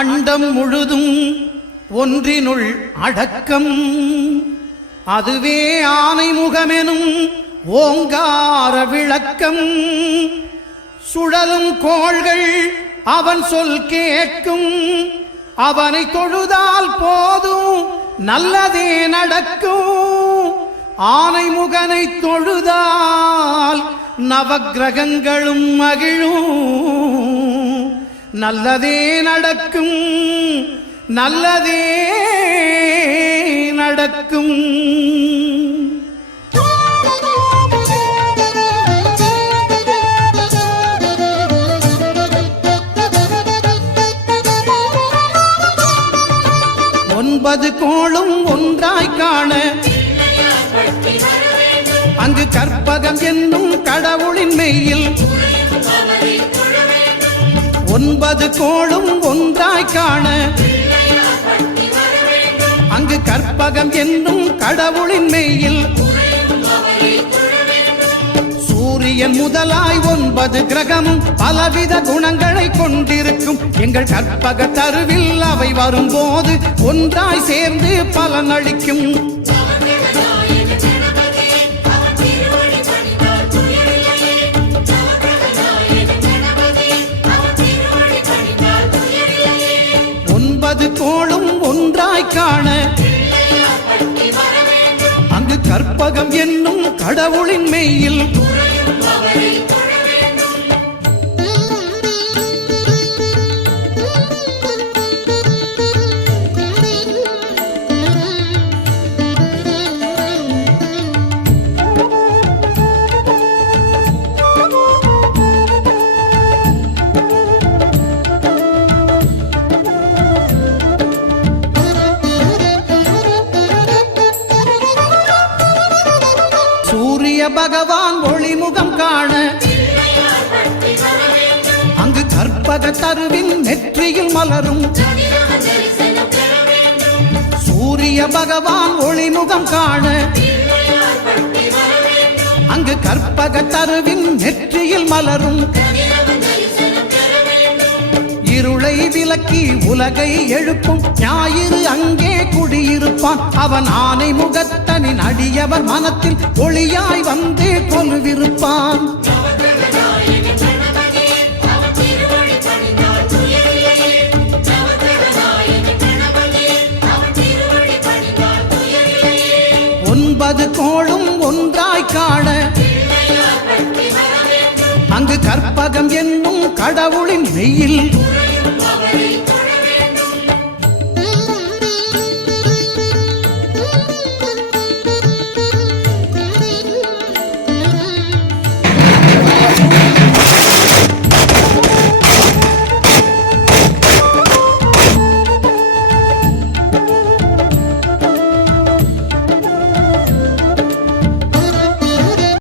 அண்டம் முழுதும் ஒன்றினுள் அடக்கம். அதுவே ஆனைமுகமெனும் ஓங்கார விளக்கம். சுழலும் கோள்கள் அவன் சொல் கேட்கும். அவனை தொழுதால் போதும் நல்லதே நடக்கும். ஆனைமுகனை தொழுதால் நவக்கிரகங்களும் மகிழும். நல்லதே நடக்கும், நல்லதே நடக்கும். ஒன்பது கோளும் ஒன்றாய் காண அங்கு கற்பகம் என்னும் கடவுளின் மெய்யில். ஒன்பது கோளும் ஒன்றாய் காண அங்கு கற்பகம் என்னும் கடவுளின் மெய்யில். சூரியன் முதலாய் 9 கிரகமும் பலவித குணங்களை கொண்டிருக்கும். எங்கள் கற்பக தருவில் அவை வரும்போது ஒன்றாய் சேர்ந்து பலனளிக்கும். கோளும் ஒன்றாய் காண அங்கு கற்பகம் என்னும் கடவுளின் மெய்யில். சூரிய பகவான் ஒளிமுகம் காண அங்கு கற்பக தருவின் நெற்றியில் மலரும். சூரிய பகவான் ஒளிமுகம் காண அங்கு கற்பக தருவின் நெற்றியில் மலரும். இருளை விலக்கி உலகை எழுப்பும் ஞாயிறு அங்கே குடியிருப்பான். அவன் ஆனை முகத்தனின் அடியவர் மனத்தில் ஒளியாய் வந்து கொலுவிருப்பான். ஒன்பது கோளும் ஒன்றாய் காண அங்கு கற்பகம் என்னும் கடவுளின் மெய்யில்.